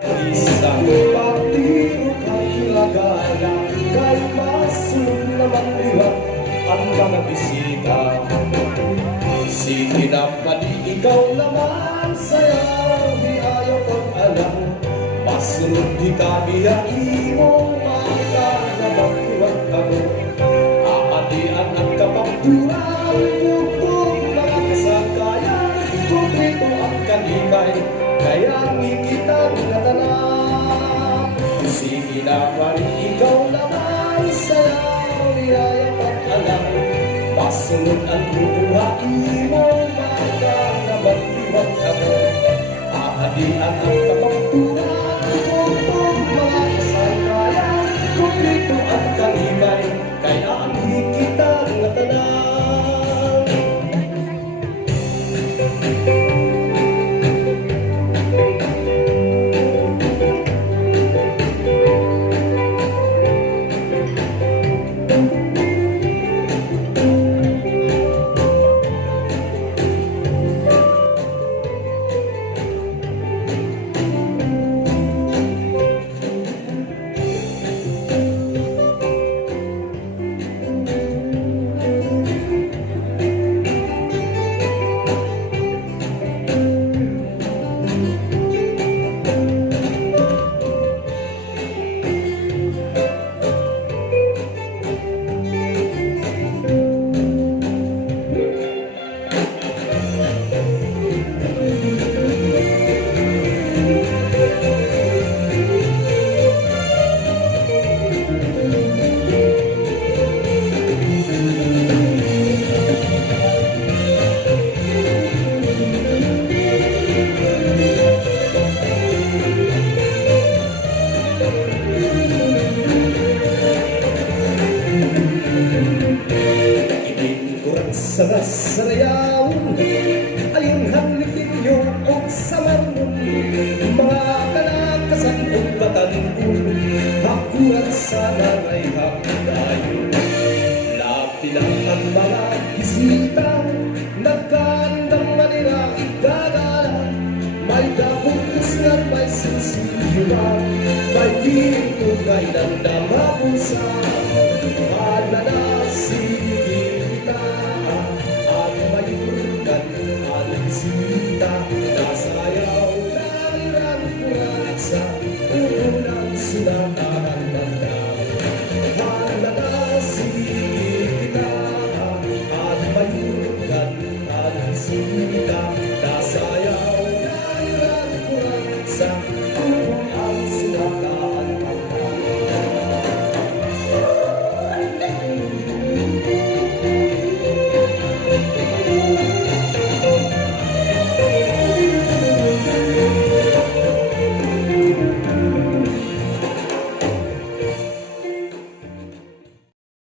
Isang patiro kay lagala, kay masunod na magliwat ang mga bisita. Sige na pali, ikaw naman sayaw, di ayaw kong alam. Masunod di kami ang imong mata na magtuwag ako. Aadian at kapagturan, bukong mga kasagayan, kumplito ang kalimay, kaya ngikitang natanan. Sige na pali, ikaw naman sayaw, di ayaw kong alam. Masunod ang bubuhain mong mata na magtiwag ako. Aadian ang kapagturan, bukong mga kasagayan, kumplito ang kalimay, kaya ang hikitang natanan. Sarasarayaw, ayong hanglitin niyo o sa marmon, mga kalakasan o katanong, hakuran sa nanay hakudayo. Lapi lang ang mga bisita, nagkandang manira ikagala, may daputos nga may sisiyuan, may pinugay ng damapusa, mananasigi kita. Sita, nasayaw, nalirang kurat sa unang sinata.